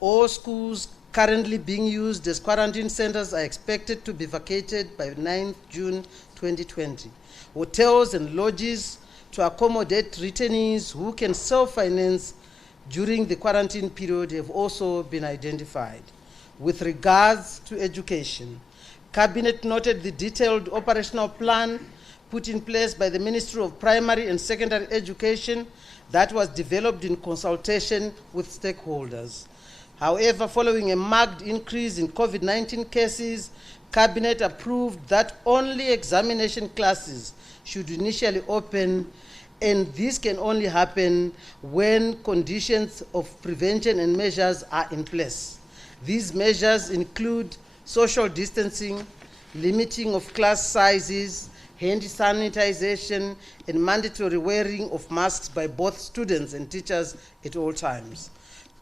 All schools currently being used as quarantine centers are expected to be vacated by 9th June 2020. Hotels and lodges to accommodate returnees who can self-finance during the quarantine period have also been identified. With regards to education, Cabinet noted the detailed operational plan put in place by the Ministry of Primary and Secondary Education that was developed in consultation with stakeholders. However, following a marked increase in COVID-19 cases, Cabinet approved that only examination classes should initially open, and this can only happen when conditions of prevention and measures are in place. These measures include social distancing, limiting of class sizes, hand sanitization, and mandatory wearing of masks by both students and teachers at all times.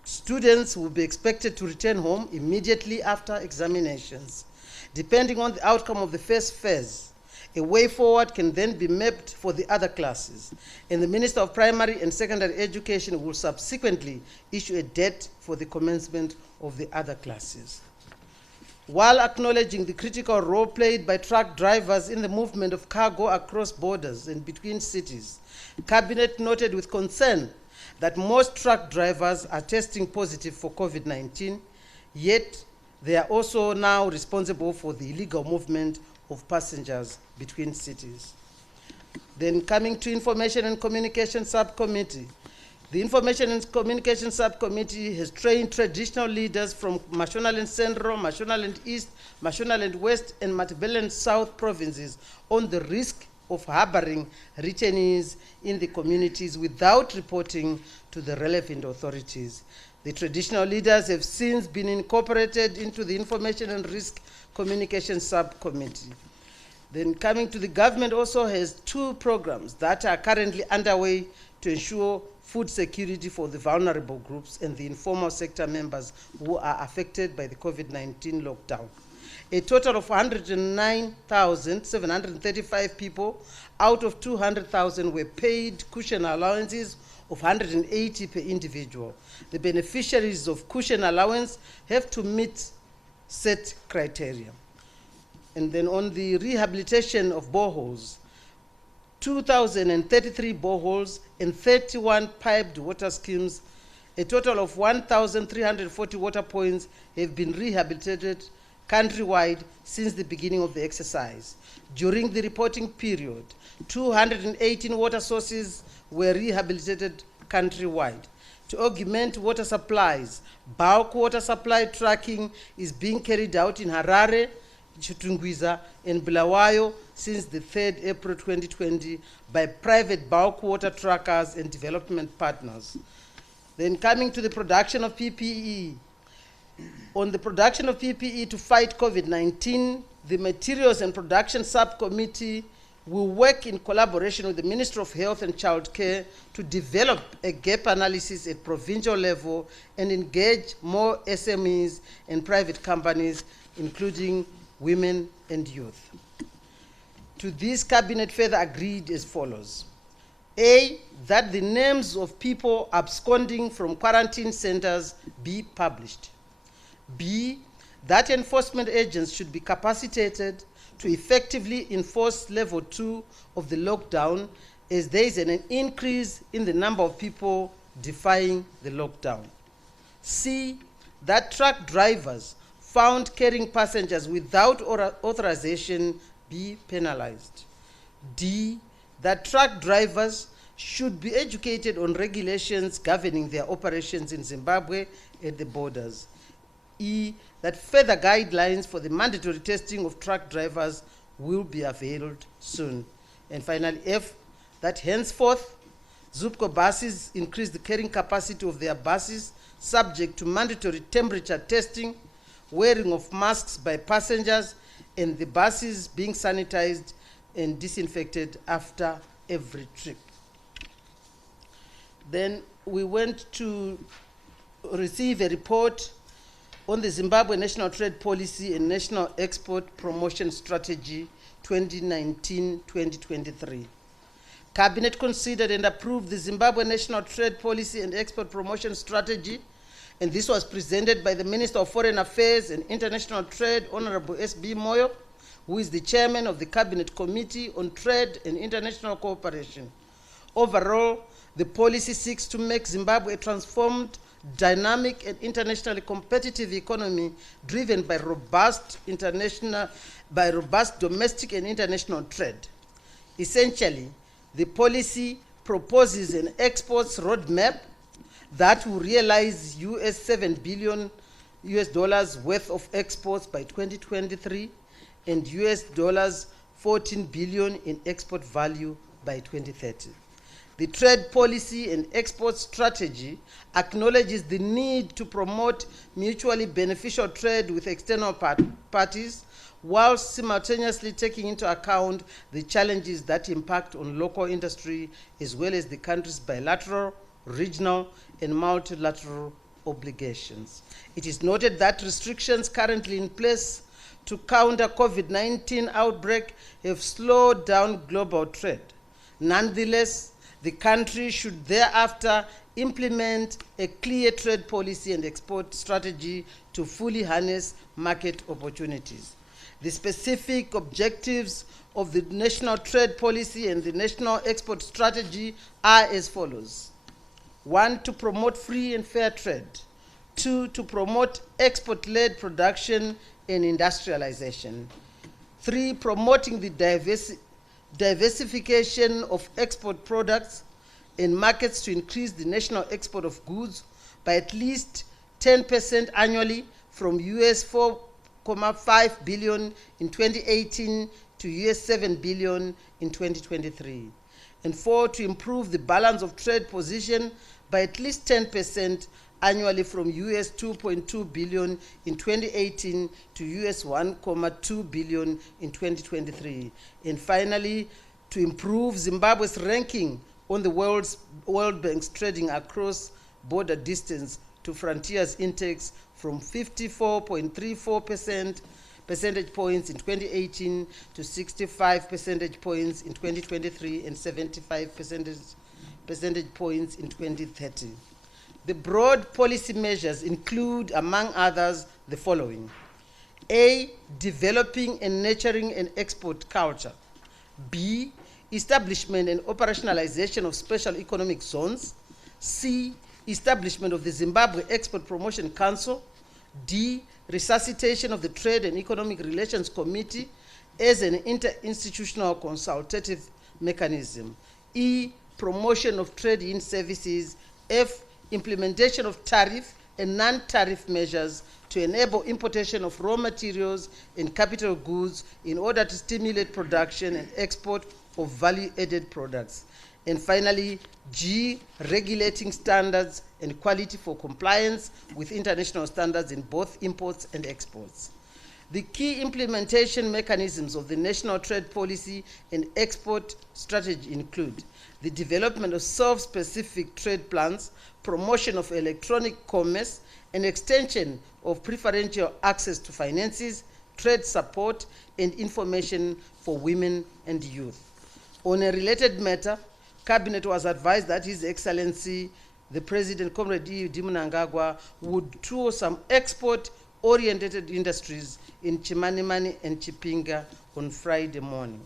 Students will be expected to return home immediately after examinations. Depending on the outcome of the first phase, a way forward can then be mapped for the other classes, and the Minister of Primary and Secondary Education will subsequently issue a date for the commencement of the other classes. While acknowledging the critical role played by truck drivers in the movement of cargo across borders and between cities, Cabinet noted with concern that most truck drivers are testing positive for COVID-19, yet they are also now responsible for the illegal movement of passengers between cities. Then coming to Information and Communication Subcommittee. The Information and Communication Subcommittee has trained traditional leaders from Mashonaland Central, Mashonaland East, Mashonaland West, and Matabeleland South provinces on the risk of harboring returnees in the communities without reporting to the relevant authorities. The traditional leaders have since been incorporated into the Information and Risk Communication Subcommittee. Then coming to the government also has two programs that are currently underway to ensure food security for the vulnerable groups and the informal sector members who are affected by the COVID-19 lockdown. A total of 109,735 people out of 200,000 were paid cushion allowances of 180 per individual. The beneficiaries of cushion allowance have to meet set criteria. And then on the rehabilitation of boreholes, 2,033 boreholes and 31 piped water schemes, a total of 1,340 water points have been rehabilitated countrywide since the beginning of the exercise. During the reporting period, 218 water sources were rehabilitated countrywide. To augment water supplies, bulk water supply tracking is being carried out in Harare, Chitungwiza, and Bulawayo since the 3rd April 2020 by private bulk water trackers and development partners. Then coming to the production of PPE. On the production of PPE to fight COVID-19, the Materials and Production Subcommittee will work in collaboration with the Ministry of Health and Child Care to develop a gap analysis at provincial level and engage more SMEs and private companies, including women and youth. To this, Cabinet further agreed as follows. A, that the names of people absconding from quarantine centers be published. B, that enforcement agents should be capacitated to effectively enforce level 2 of the lockdown, as there is an increase in the number of people defying the lockdown. C, that truck drivers found carrying passengers without authorization be penalized. D, that truck drivers should be educated on regulations governing their operations in Zimbabwe at the borders. E, that further guidelines for the mandatory testing of truck drivers will be availed soon. And finally, F, that henceforth, ZUPCO buses increase the carrying capacity of their buses subject to mandatory temperature testing, wearing of masks by passengers, and the buses being sanitized and disinfected after every trip. Then we went to receive a report on the Zimbabwe National Trade Policy and National Export Promotion Strategy 2019-2023. Cabinet considered and approved the Zimbabwe National Trade Policy and Export Promotion Strategy And this was presented by the Minister of Foreign Affairs and International Trade, Honorable S.B. Moyo, who is the chairman of the Cabinet Committee on Trade and International Cooperation. Overall, the policy seeks to make Zimbabwe a transformed, dynamic, and internationally competitive economy driven by robust domestic and international trade. Essentially, the policy proposes an exports roadmap that will realize $7 billion worth of exports by 2023 and $14 billion in export value by 2030. The trade policy and export strategy acknowledges the need to promote mutually beneficial trade with external parties, while simultaneously taking into account the challenges that impact on local industry as well as the country's bilateral, regional, and multilateral obligations. It is noted that restrictions currently in place to counter COVID-19 outbreak have slowed down global trade. Nonetheless, the country should thereafter implement a clear trade policy and export strategy to fully harness market opportunities. The specific objectives of the national trade policy and the national export strategy are as follows. 1, to promote free and fair trade. 2, to promote export-led production and industrialization. 3, promoting the diversification of export products and markets to increase the national export of goods by at least 10% annually from $4.5 billion in 2018 to $7 billion in 2023. And 4, to improve the balance of trade position by at least 10% annually from $2.2 billion in 2018 to $1.2 billion in 2023. And finally, to improve Zimbabwe's ranking on the World Bank's trading across border distance to frontiers index from 54.34% percentage points in 2018 to 65 percentage points in 2023 and 75 percentage points in 2030. The broad policy measures include, among others, the following. A, developing and nurturing an export culture. B, establishment and operationalization of special economic zones. C, establishment of the Zimbabwe Export Promotion Council. D, resuscitation of the Trade and Economic Relations Committee as an interinstitutional consultative mechanism. E, promotion of trade-in services. F, implementation of tariff and non-tariff measures to enable importation of raw materials and capital goods in order to stimulate production and export of value-added products. And finally, G, regulating standards and quality for compliance with international standards in both imports and exports. The key implementation mechanisms of the national trade policy and export strategy include the development of self-specific trade plans, promotion of electronic commerce, and extension of preferential access to finances, trade support, and information for women and youth. On a related matter, Cabinet was advised that His Excellency, the President, Comrade E.U.D. Mnangagwa, would tour some export-oriented industries in Chimanimani and Chipinga on Friday morning.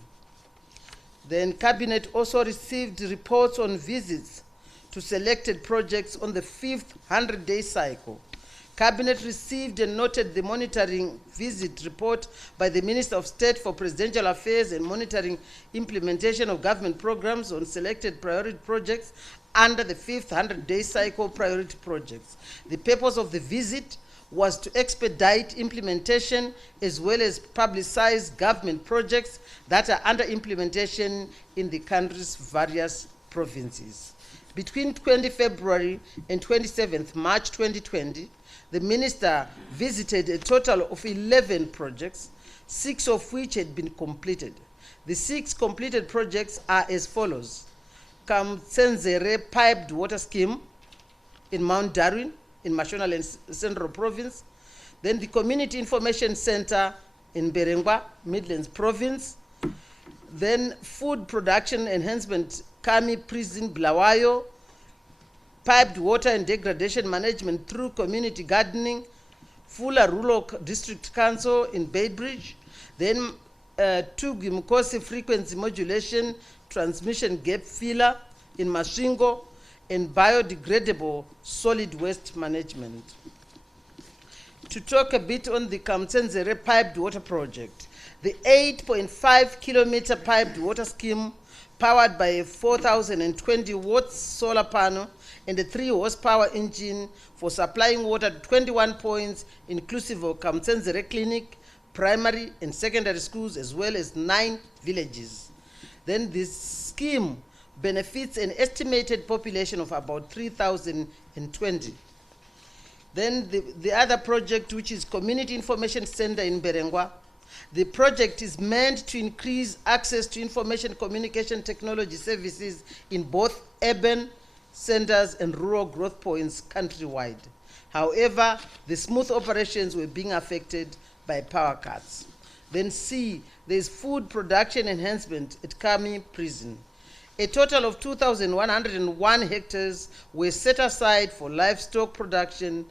Then Cabinet also received reports on visits to selected projects on the 5th 100-day cycle. Cabinet received and noted the monitoring visit report by the Minister of State for Presidential Affairs and monitoring implementation of government programs on selected priority projects under the 5th 100-day cycle priority projects. The purpose of the visit was to expedite implementation as well as publicize government projects that are under implementation in the country's various provinces. Between 20 February and 27th March 2020, the Minister visited a total of 11 projects, 6 of which had been completed. The 6 completed projects are as follows. Kamsenzere Piped Water Scheme in Mount Darwin, in Mashonaland Central Province. Then the Community Information Center in Berengwa, Midlands Province. Then Food Production Enhancement Kami Prison, Bulawayo. piped water and degradation management through community gardening, Fula Rural District Council in Beitbridge, then Tugwi Mukosi frequency modulation transmission gap filler in Masvingo, and biodegradable solid waste management. To talk a bit on the Kamtsenzere piped water project, the 8.5 kilometer piped water scheme powered by a 4,020 watts solar panel and a 3 horsepower engine for supplying water to 21 points inclusive of Kamtsenzere Clinic, primary and secondary schools, as well as 9 villages. Then this scheme benefits an estimated population of about 3,020. Then the other project, which is Community Information Center in Berengwa, the project is meant to increase access to information communication technology services in both urban centers and rural growth points countrywide. However, the smooth operations were being affected by power cuts. Then C, there's food production enhancement at Kami Prison. A total of 2,101 hectares were set aside for livestock production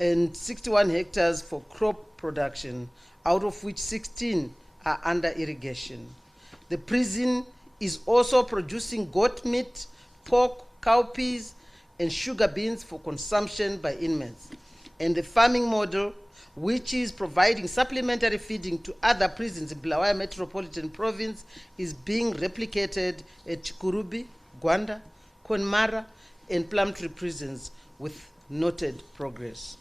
and 61 hectares for crop production, out of which 16 are under irrigation. The prison is also producing goat meat, pork, cowpeas, and sugar beans for consumption by inmates. And the farming model, which is providing supplementary feeding to other prisons in Bulawayo Metropolitan Province, is being replicated at Chikurubi, Gwanda, Konmara, and Plumtree prisons with noted progress.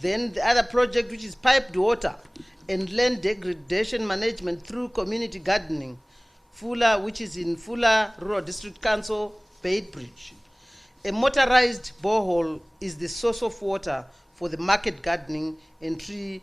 Then the other project, which is piped water and land degradation management through community gardening, Fula, which is in Fula Rural District Council, Beitbridge. A motorized borehole is the source of water for the market gardening and tree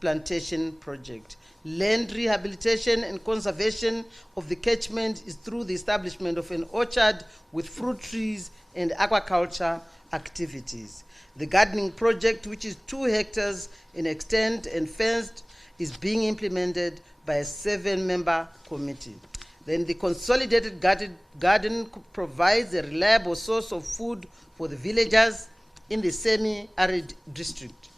plantation project. Land rehabilitation and conservation of the catchment is through the establishment of an orchard with fruit trees and aquaculture activities. The gardening project, which is 2 hectares in extent and fenced, is being implemented by a 7-member committee. Then the consolidated garden provides a reliable source of food for the villagers in the semi-arid district.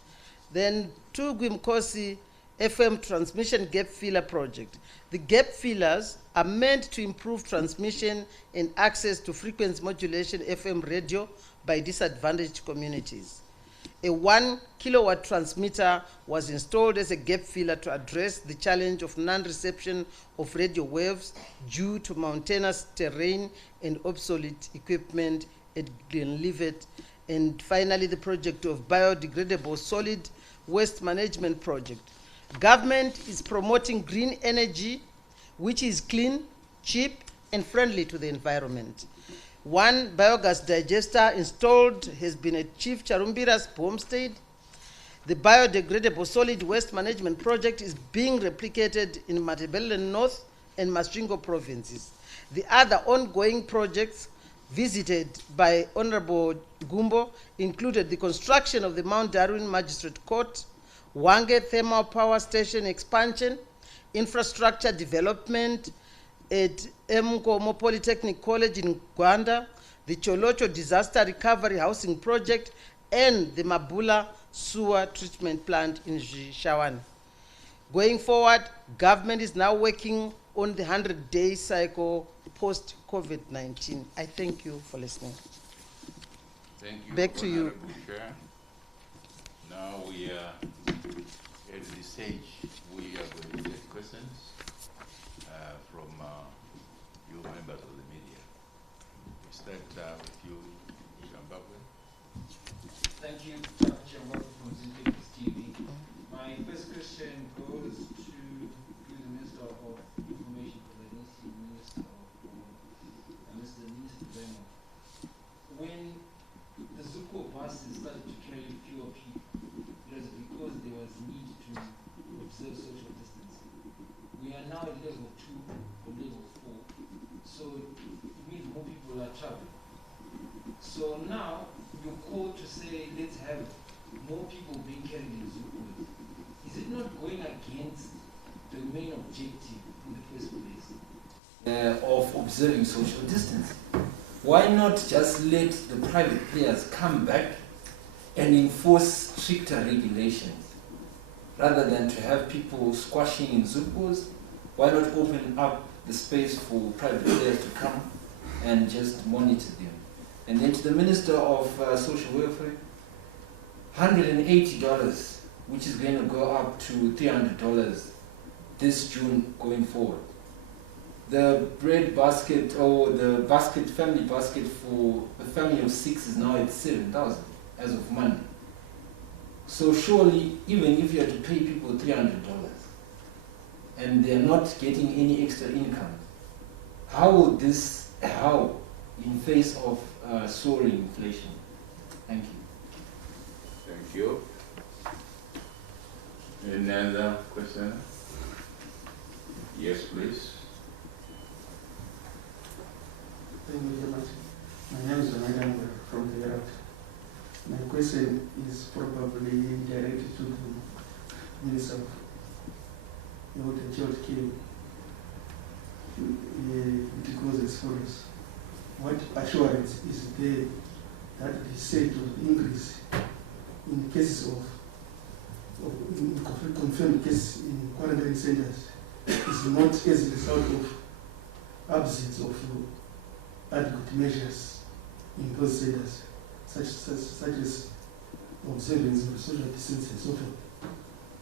Then Tugwi Mukosi FM transmission gap filler project. The gap fillers are meant to improve transmission and access to frequency modulation FM radio by disadvantaged communities. A 1 kilowatt transmitter was installed as a gap filler to address the challenge of non-reception of radio waves due to mountainous terrain and obsolete equipment at Glenlivet. And finally, the project of biodegradable solid waste management project. Government is promoting green energy, which is clean, cheap, and friendly to the environment. 1 biogas digester installed has been at Chief Charumbira's homestead. The biodegradable solid waste management project is being replicated in Matabele North and Masvingo provinces. The other ongoing projects visited by Honorable Gumbo included the construction of the Mount Darwin Magistrate Court, Wange Thermal Power Station expansion, infrastructure development at Mkomo Polytechnic College in Gwanda, the Cholocho Disaster Recovery Housing Project, and the Mabula Sewer Treatment Plant in Shawan. Going forward, government is now working on the 100-day cycle post-COVID-19. I thank you for listening. Thank you. Back to you. Chair. Now we are at the stage we are going to take questions from you members of the media. We start with you, Shambabwe. Thank you, Dr. Shambabwe from Zintex TV. My first question goes to the Minister of Information, because I don't see Minister Zemo. When the Zuko buses started to carry fewer people, it was because there was need to observe social distancing. We are now at level 2 or level 4, so it means more people are traveling. So now you're called to say let's have more people being carried in Zuko. Is it not going against the main objective in the first place of observing social distancing? Why not just let the private players come back and enforce stricter regulations? Rather than to have people squashing in Zucos, why not open up the space for private players to come and just monitor them? And then to the Minister of Social Welfare, $180, which is going to go up to $300 this June going forward. The bread basket or the family basket for a family of 6 is now at 7,000 as of Monday. So surely, even if you have to pay people $300 and they're not getting any extra income, how will this help in face of soaring inflation? Thank you. Thank you. Any other question? Yes, please. Thank you very much. My name is Ramadan from the Iraq. My question is probably directed to the Minister of Youth and Child Care. It goes as follows. What assurance is there that the state of increase in cases of confirmed cases in quarantine centers is not as a result of absence of adequate measures in those centers, such as observance of social distancing and so forth?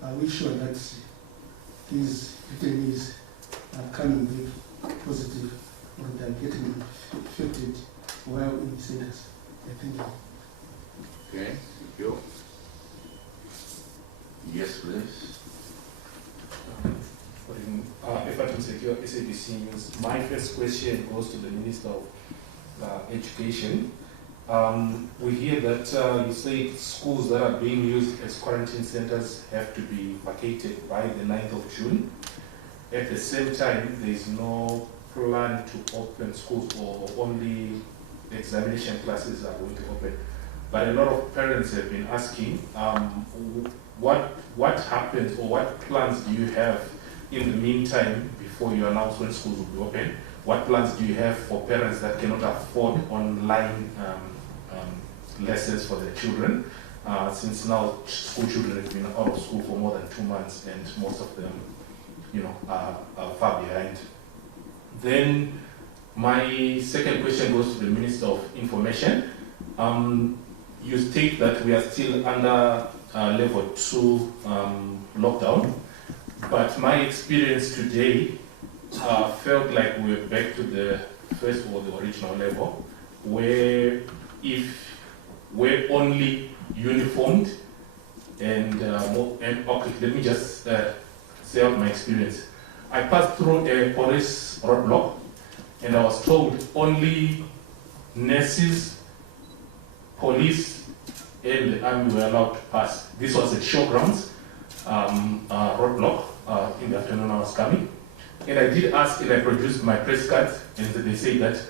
Are we sure that these detainees are coming back positive or they are getting infected while in the centers? Thank you. Okay, thank you. Yes, please. Effort Secure SABC News. My first question goes to the Minister of Education. We hear that you say schools that are being used as quarantine centers have to be vacated by the 9th of June. At the same time, there is no plan to open schools, or only examination classes are going to open. But a lot of parents have been asking, what happens, or what plans do you have in the meantime before you announce when schools will be open? What plans do you have for parents that cannot afford online lessons for their children? Since now school children have been out of school for more than 2 months, and most of them, are far behind. Then my second question goes to the Minister of Information. You state that we are still under level 2 lockdown, but my experience today felt like we're back to the first or the original level, where if we're only uniformed and okay, let me just say out my experience. I passed through a police roadblock, and I was told only nurses, police, and the army were allowed to pass. This was at Showgrounds roadblock. In the afternoon I was coming. And I did ask, and I produced my press card, and they say that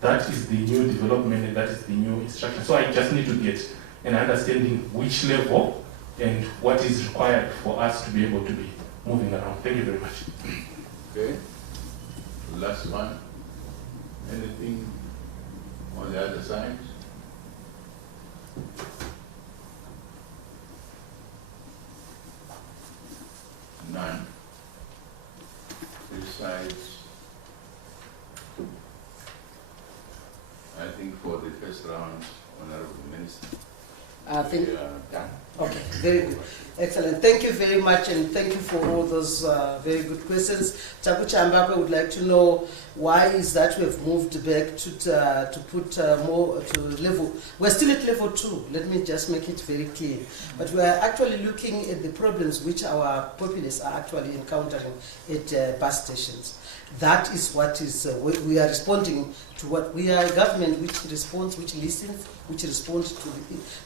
that is the new development and that is the new instruction. So I just need to get an understanding which level and what is required for us to be able to be moving around. Thank you very much. Okay. Last one. Anything on the other side? None. This side, I think for the first round, Honorable Minister, I think. we are done. Okay, very good. Excellent. Thank you very much, and thank you for all those very good questions. Takucha Mbakwe would like to know why is that we have moved back to put more to level. We're still at level 2. Let me just make it very clear. But we are actually looking at the problems which our populace are actually encountering at bus stations. That is what is, we are responding to what we are a government which responds, which listens, which responds to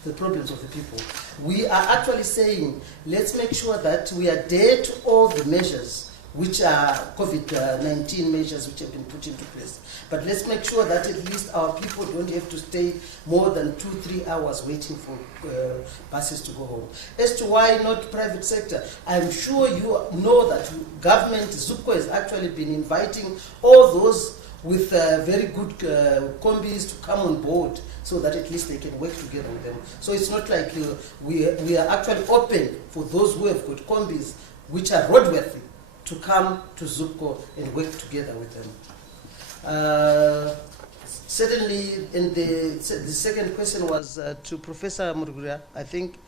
the problems of the people. We are actually saying, let's make sure that we adhere to all the measures which are COVID-19 measures which have been put into place. But let's make sure that at least our people don't have to stay more than 2-3 hours waiting for buses to go home. As to why not private sector, I'm sure you know that government, ZUPCO, has actually been inviting all those with very good combis to come on board so that at least they can work together with them. So it's not like we are actually open for those who have got combis which are roadworthy to come to ZUPCO and work together with them. Certainly, the second question was to Professor Murugura. I think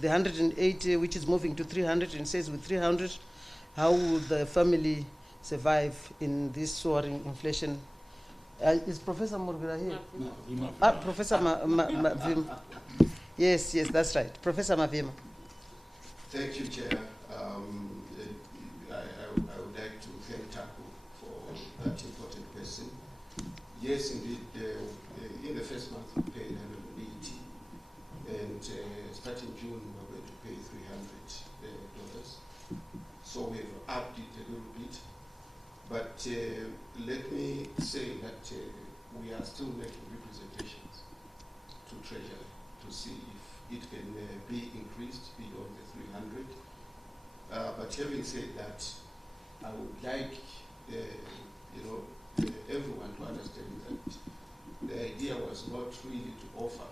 the 180, which is moving to 300, and says with 300, how will the family survive in this soaring inflation? Is Professor Murugura here? Professor Mavima. Yes, that's right. Professor Mavima. Thank you, Chair. I would like to thank TACU for that important question. Yes, indeed, in the first month we paid 180, and starting June we're going to pay $300. So we've upped it a little bit, but let me say that we are still making representations to Treasury to see if it can be increased beyond the 300. But having said that, I would like everyone to understand that the idea was not really to offer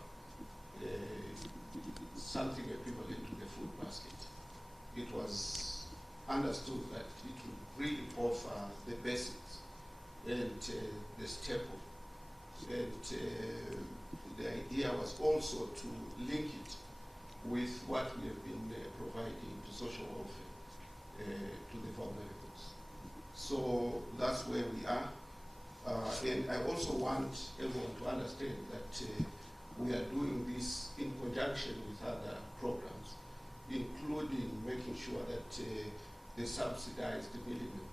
something equivalent to the food basket. It was understood that it would really offer the basics and the staple. And the idea was also to link it with what we have been providing to social welfare, to the vulnerables. So that's where we are. And I also want everyone to understand that we are doing this in conjunction with other programs, including making sure that the subsidized minimum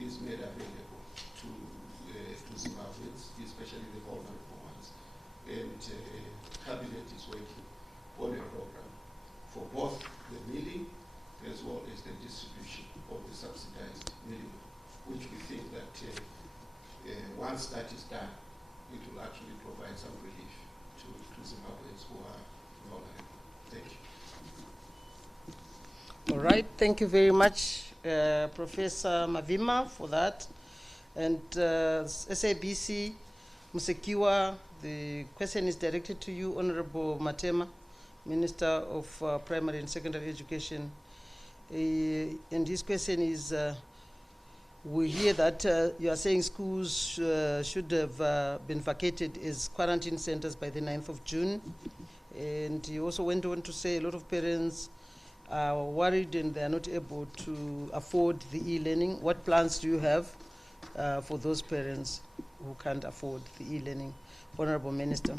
is made available to Zimbabweans, especially the vulnerable ones. And Cabinet is working on a program for both the milling as well as the distribution of the subsidized minimum, which we think that once that is done, it will actually provide some relief to Zimbabweans who are vulnerable. Thank you. All right, thank you very much, Professor Mavima, for that. And SABC, Musekiwa, the question is directed to you, Honorable Matema, Minister of Primary and Secondary Education. And his question is, we hear that you are saying schools should have been vacated as quarantine centers by the 9th of June. And you also went on to say a lot of parents are worried and they are not able to afford the e-learning. What plans do you have for those parents who can't afford the e-learning? Honorable Minister.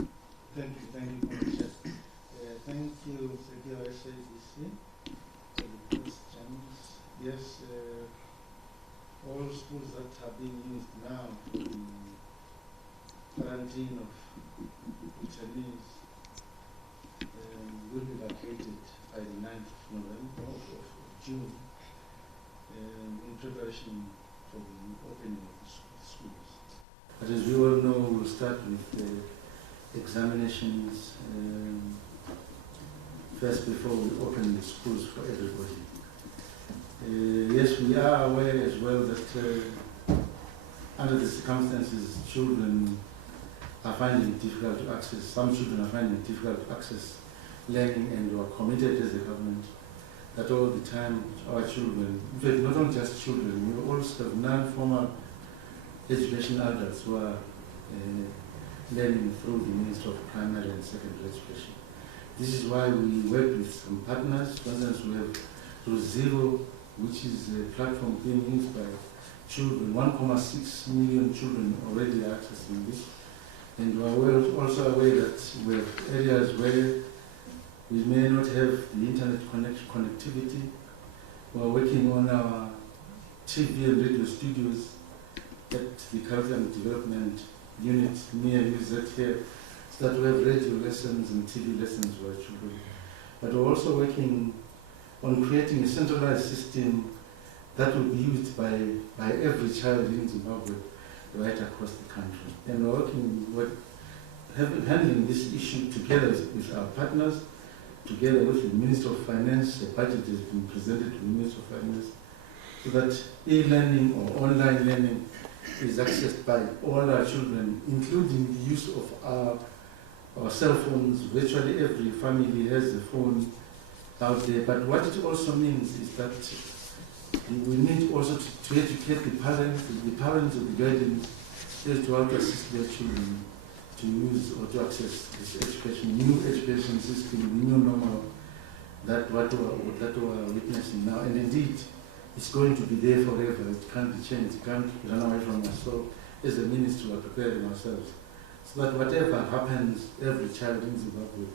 Thank you, Commissioner. Thank you, Secretary SABC, for the questions. Yes, all schools that are being used now for the quarantine of detainees will be vacated by the 9th of November of June in preparation for the opening of the schools. But as we all know, we'll start with examinations first before we open the schools for everybody. Yes, we are aware as well that under the circumstances, children are finding it difficult to access, some children are finding it difficult to access learning, and we are committed as a government that all the time our children, in fact not only just children, we also have non-formal education adults who are learning through the Ministry of Primary and Secondary Education. This is why we work with some partners. For instance, we have through Zero, which is a platform being used by children. 1.6 million children already are accessing this. And we are also aware that we have areas where we may not have the internet connectivity. We are working on our TV and radio studios at the Curriculum Development Unit near UZ here, so that we have radio lessons and TV lessons for our children. But we're also working on creating a centralized system that will be used by every child in Zimbabwe right across the country. And we're working, handling this issue together with our partners, together with the Minister of Finance. A budget has been presented to the Minister of Finance so that e-learning or online learning is accessed by all our children, including the use of our cell phones. Virtually every family has a phone out there. But what it also means is that we need also to educate the parents of the guardians as to how to assist their children to use or to access this education, new education system, new normal, that what we're witnessing now. And indeed, it's going to be there forever. It can't be changed. It can't run away from us. So as a ministry, we're preparing ourselves so that whatever happens, every child in Zimbabwe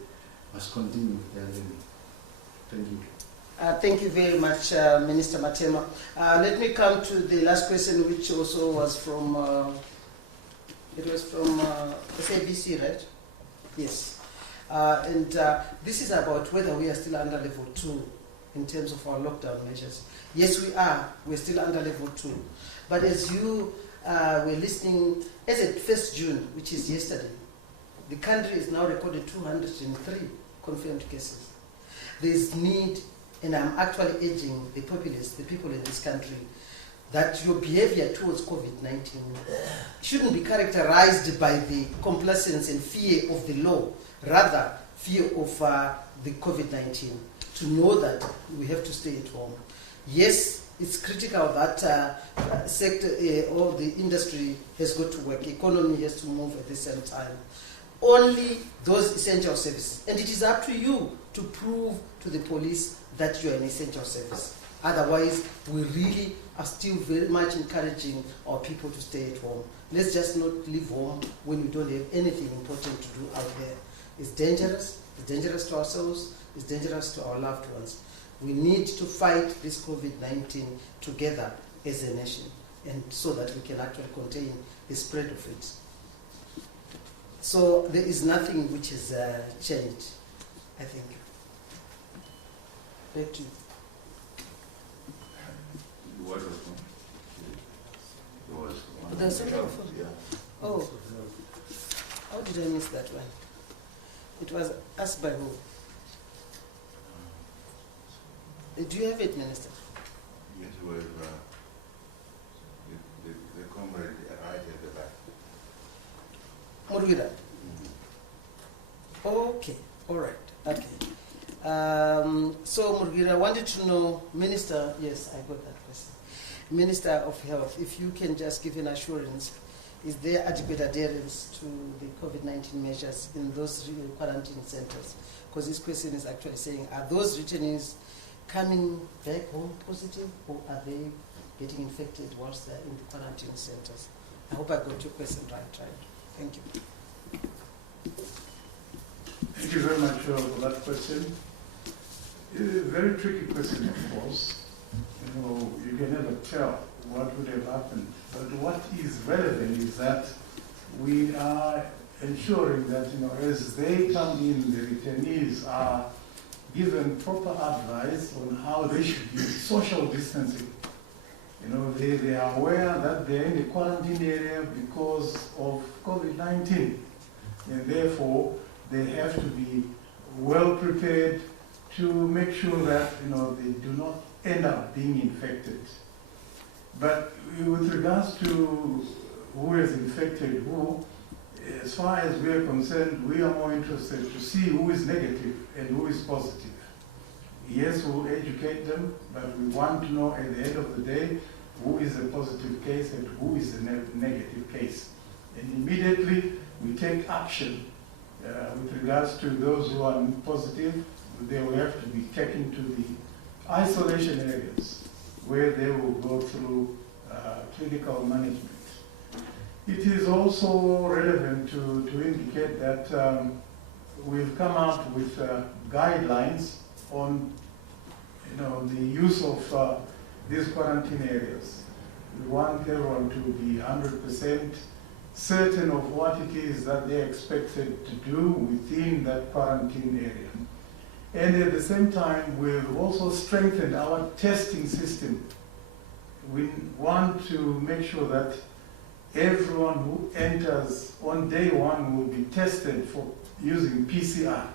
must continue their learning. Thank you. Thank you very much, Minister Matema. Let me come to the last question, which also was from, SABC, right? Yes. This is about whether we are still under level 2 in terms of our lockdown measures. Yes, we are. We're still under level 2. But as you were listening, as at 1st June, which is yesterday, the country is now recorded 203 confirmed cases. There is need, and I'm actually urging the populace, the people in this country, that your behavior towards COVID-19 shouldn't be characterized by the complacence and fear of the law, rather fear of the COVID-19, to know that we have to stay at home. Yes, it's critical that sector or the industry has got to work, economy has to move at the same time. Only those essential services. And it is up to you to prove to the police that you are an essential service. Otherwise, we really are still very much encouraging our people to stay at home. Let's just not leave home when we don't have anything important to do out there. It's dangerous to ourselves, it's dangerous to our loved ones. We need to fight this COVID-19 together as a nation, and so that we can actually contain the spread of it. So there is nothing which has changed, I think. Back to you. What was one? There was one. There's something Yeah. for- Yeah. Oh, how did I miss that one? It was asked by who? Do you have it, Minister? Yes, it was the comrade right at the back. Murgira. Okay, all right, okay. So Murgira, I wanted to know, Minister, yes, I got that question. Minister of Health, if you can just give an assurance, is there adequate adherence to the COVID-19 measures in those quarantine centers? Because this question is actually saying, are those returnees coming back home positive, or are they getting infected whilst they're in the quarantine centers? I hope I got your question right. Thank you. Thank you very much for that question. It's a very tricky question, of course. You know, you can never tell what would have happened. But what is relevant is that we are ensuring that, you know, as they come in, the returnees are given proper advice on how they should use social distancing. You know, they are aware that they're in the quarantine area because of COVID-19. And therefore, they have to be well prepared to make sure that, you know, they do not end up being infected. But with regards to who is infected who, as far as we are concerned, we are more interested to see who is negative and who is positive. Yes, we'll educate them, but we want to know at the end of the day who is a positive case and who is a negative case. And immediately we take action with regards to those who are positive. They will have to be taken to the isolation areas where they will go through clinical management. It is also relevant to indicate that we've come up with guidelines on, you know, the use of these quarantine areas. We want everyone to be 100% certain of what it is that they're expected to do within that quarantine area. And at the same time, we've also strengthened our testing system. We want to make sure that everyone who enters on day one will be tested for using PCR.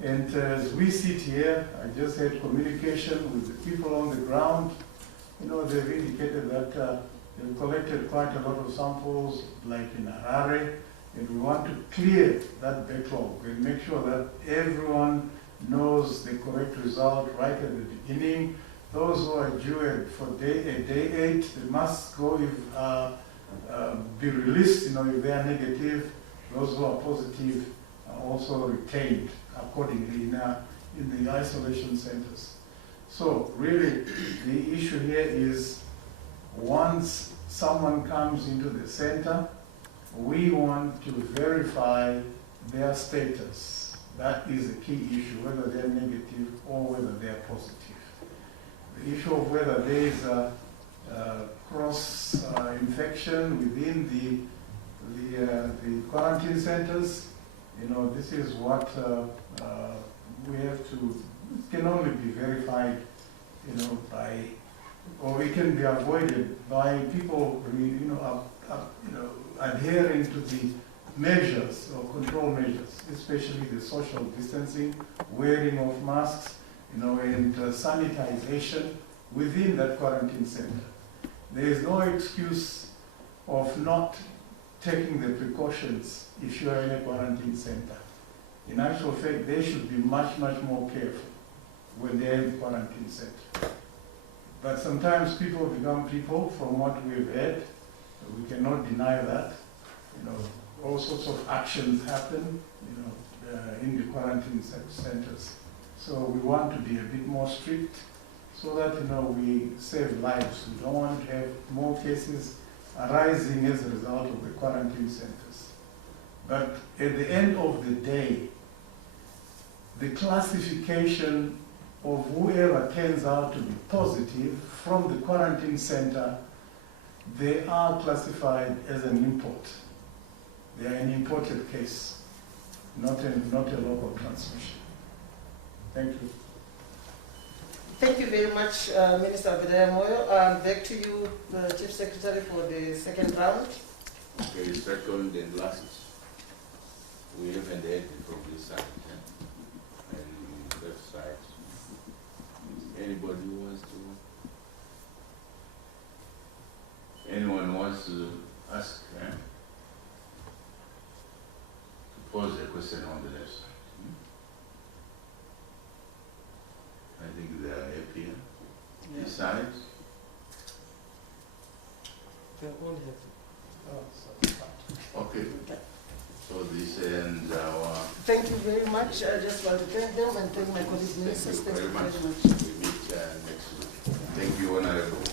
And as we sit here, I just had communication with the people on the ground. You know, they've indicated that We collected quite a lot of samples, like in Harare, and we want to clear that backlog and make sure that everyone knows the correct result right at the beginning. Those who are due for day 8, they must go be released, if they are negative. Those who are positive are also retained accordingly in the isolation centers. So really, the issue here is once someone comes into the center, we want to verify their status. That is a key issue, whether they're negative or whether they're positive. The issue of whether there is a cross infection within the quarantine centers, this is what we have to. It can only be verified, or it can be avoided by people, adhering to the measures or control measures, especially the social distancing, wearing of masks, and sanitization within that quarantine center. There is no excuse of not taking the precautions if you are in a quarantine center. In actual fact, they should be much, much more careful when they are in the quarantine center. But sometimes people become people from what we've heard. We cannot deny that. All sorts of actions happen, in the quarantine centers. So we want to be a bit more strict so that, we save lives. We don't want to have more cases arising as a result of the quarantine centers. But at the end of the day, the classification of whoever turns out to be positive from the quarantine center, they are classified as an import. They are an imported case, not a local transmission. Thank you. Thank you very much, Minister Abedaya Moyo. Back to you, the Chief Secretary, for the second round. Okay, second and last. We haven't heard from this side, and left side. Anybody who wants to? Anyone wants to ask? To pose a question on the left side. I think they are happy. Yeah. This side. They're all happy. Okay. So this ends our. Thank you very much. I just want to thank them and thank my colleagues, ministers. Thank you very much. We meet next week. Thank you, Honorable.